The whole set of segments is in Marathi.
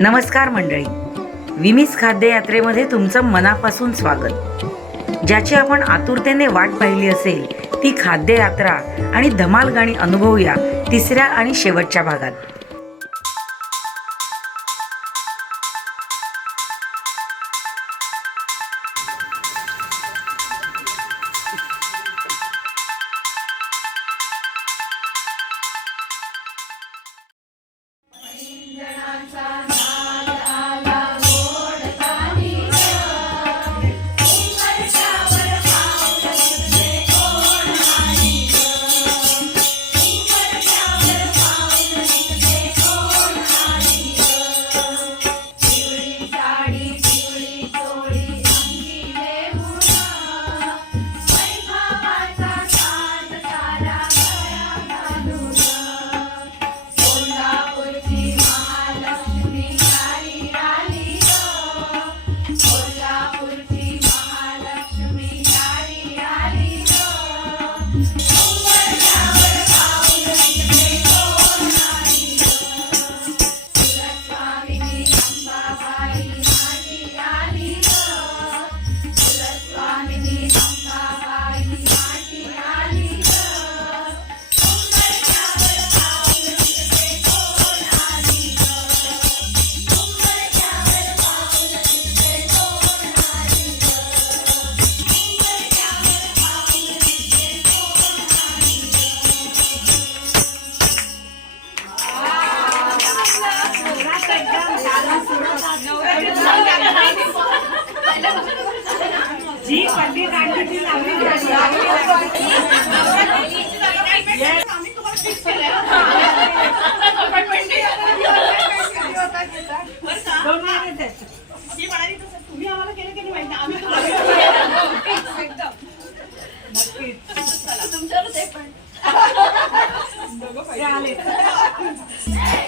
नमस्कार मंडळी. विमीस खाद्य यात्रेमध्ये तुमचं मनापासून स्वागत. ज्याची आपण आतुरतेने वाट पाहिली असेल ती खाद्य यात्रा आणि धमाल गाणी अनुभवूया तिसऱ्या आणि शेवटच्या भागात. जी पल्ली काढली आम्ही तुम्हाला फिक्स तुम्ही आम्हाला केलं की माहिती आम्ही तुमच्यावर ते पण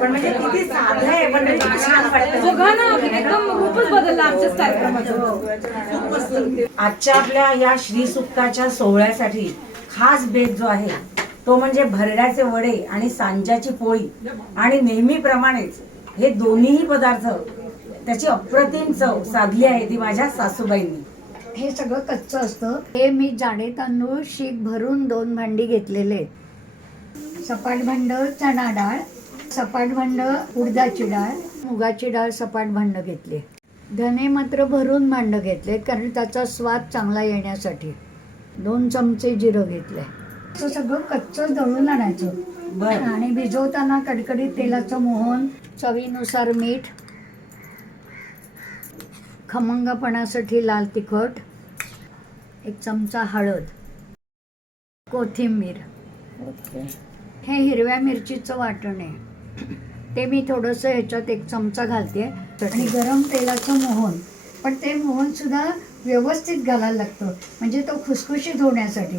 पण म्हणजे किती साधं आहे पण म्हणजे छान वाटतं बघा ना एकदम रूपच बदललं आमच्याच कार्यक्रमाचं आजच्या आपल्या या श्री सुक्ताच्या सोहळ्यासाठी खास बेत जो आहे तो म्हणजे भरड्याचे वडे आणि सांज्याची पोळी. आणि नेहमीप्रमाणेच हे दोन्हीही पदार्थ त्याची अप्रतिम चव साधली आहे ती माझ्या सासूबाईंनी. हे सगळं कच्चं असतं. हे मी जाडे तांदूळ शीख भरून दोन भांडी घेतलेले आहेत. सपाट भांड चणा डाळ सपाट भांड उडदाची डाळ. मुगाची डाळ सपाट भांड घेतले. धने मात्र भरून भांड घेतले कारण त्याचा स्वाद चांगला येण्यासाठी. दोन चमचे जिरं घेतले. असं सगळं कच्चं दळून आणायचं. बर. आणि भिजवताना कडकडीत तेलाचं मोहन चवीनुसार मीठ खमंगपणासाठी लाल तिखट एक चमचा हळद कोथिंबीर. हे हिरव्या मिरचीचं वाटण आहे. ते मी थोडंसं ह्याच्यात एक चमचा घालते आणि गरम तेलाचं मोहन. पण ते मोहन सुद्धा व्यवस्थित घालायला लागतं. म्हणजे तो खुसखुशीत होण्यासाठी.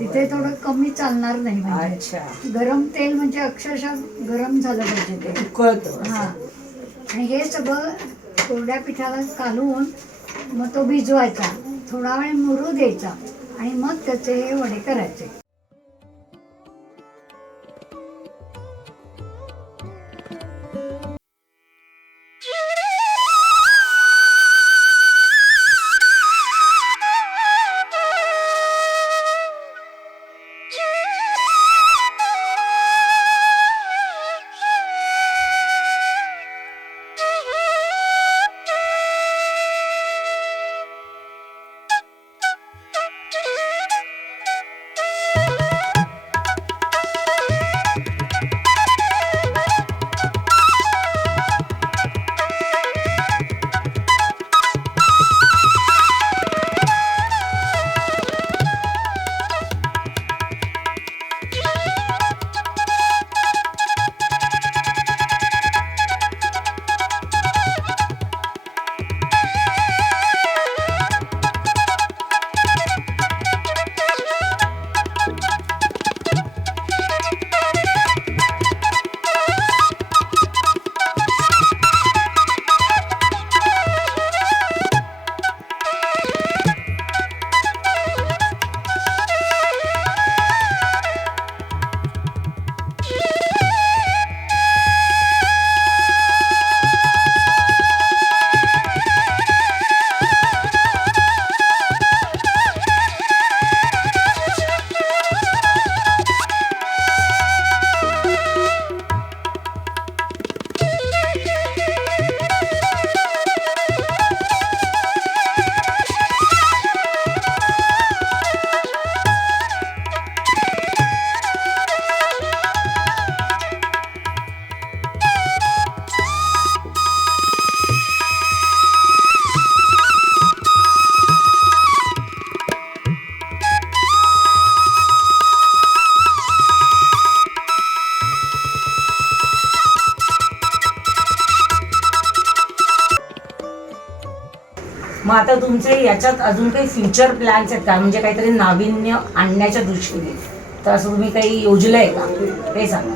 तिथे थोडं कमी चालणार नाही म्हणजे. गरम तेल म्हणजे अक्षरशः गरम झालं पाहिजे ते. उकळतो. हा. आणि हे सगळं कोरड्या पिठाला कालवून मग तो भिजवायचा. थोडा वेळ मुरू द्यायचा. आणि मग त्याचे हे वडे करायचे. तुमचे याच्यात अजून काही फ्युचर प्लॅन्स आहेत का? म्हणजे काहीतरी नाविन्य आणण्याच्या दृष्टीने. तर असं तुम्ही काही योजलंय का? ते सांगा.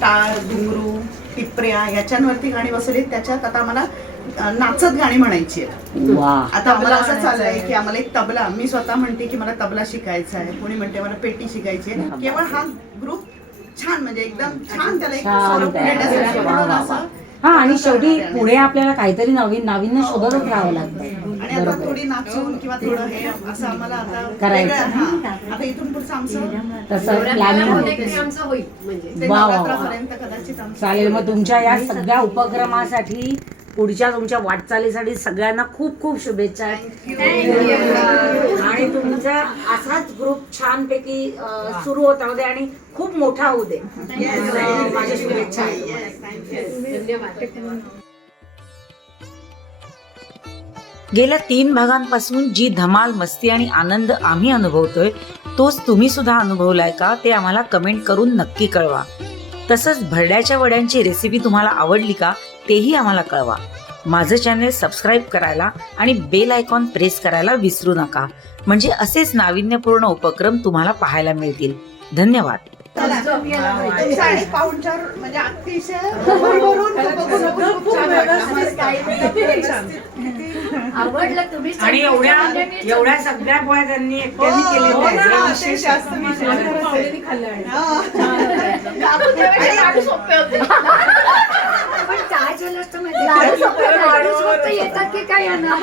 टाळ घुंगरू टिपऱ्या याच्यांवरती गाणी बसवली त्याच्यात आता आम्हाला अ, नाचत गाणी म्हणायची आहेत. आता आम्हाला असं चाललंय की आम्हाला एक तबला. मी स्वतः म्हणते की मला तबला शिकायचा आहे. कोणी म्हणते मला पेटी शिकायची आहे. केवळ हा ग्रुप छान म्हणजे एकदम छान त्याला एक असं हा आणि शेवटी पुढे आपल्याला काहीतरी नवीन नाविन्य शोधतच राहावं लागतं. आता थोडी नाचून किंवा थोडं हे असं आम्हाला आता करायचं. वेगळं, हा. आता इथून पुढचं आमचं तसं प्लॅनिंग ते वा, वा, वा. नवरात्रापर्यंत कदाचित आमचं चालेल मग तुमच्या या सगळ्या उपक्रमासाठी पुढच्या तुमच्या वाटचालीसाठी सगळ्यांना खूप खूप शुभेच्छा. आणि तुमचा असाच ग्रुप छानपैकी अं, सुरू होता होते आणि खूप मोठा होऊ दे. अं, माझ्या शुभेच्छा. आहेत गेल्या तीन भागांपासून जी धमाल मस्ती आणि आनंद आम्ही अनुभवतोय तोच तुम्ही सुद्धा अनुभवलाय का ते आम्हाला कमेंट करून नक्की कळवा तसंच भरड्याच्या वड्यांची रेसिपी तुम्हाला आवडली का तेही आम्हाला कळवा माझं चॅनेल सबस्क्राईब करायला आणि बेल आयकॉन प्रेस करायला विसरू नका म्हणजे असेच नाविन्यपूर्ण उपक्रम तुम्हाला पाहायला मिळतील धन्यवाद म्हणजे आवडलं तुम्ही आणि एवढ्या एवढ्या सगळ्या पोळ्या त्यांनी एकट्याने हो, केलेल्या हो आहेत. विशेष जास्त. विशेष. खाल्लं. आहे. सोपे पण काय झालं असतं माहिती लाडू फक्त येतात की काय येणार?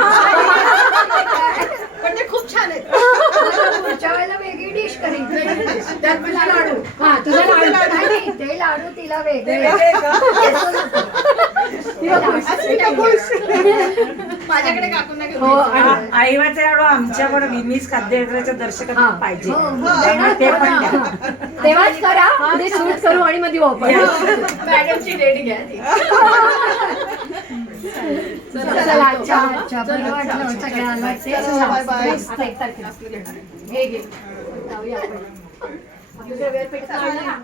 पण ते खूप छान आहेत. पुढच्या वेळेला वेगळी डिश करीन. त्यात म्हणजे लाडू. हा तुझा लाडू. नाही, नाही, ते लाडू तिला वेगळे. तिला माझ्याकडे काकूंना घेऊन हो. आणि- आईवाचे लाडू आमच्या पण विमीज खाद्ययात्राच्या हा. दर्शकांना पाहिजे. हो, मग त्यामुळे ते पण द्या. तेव्हाच करा. ते शूट करू आणि मध्ये वापर मॅडमची डेट घ्या चला अच्छा अच्छा बरं वाटलं सगळ्यांना ते चला, बाय बाय. आता एक तारखेला हे घे. जाऊया आपण. आपलं वेळ पेट चला.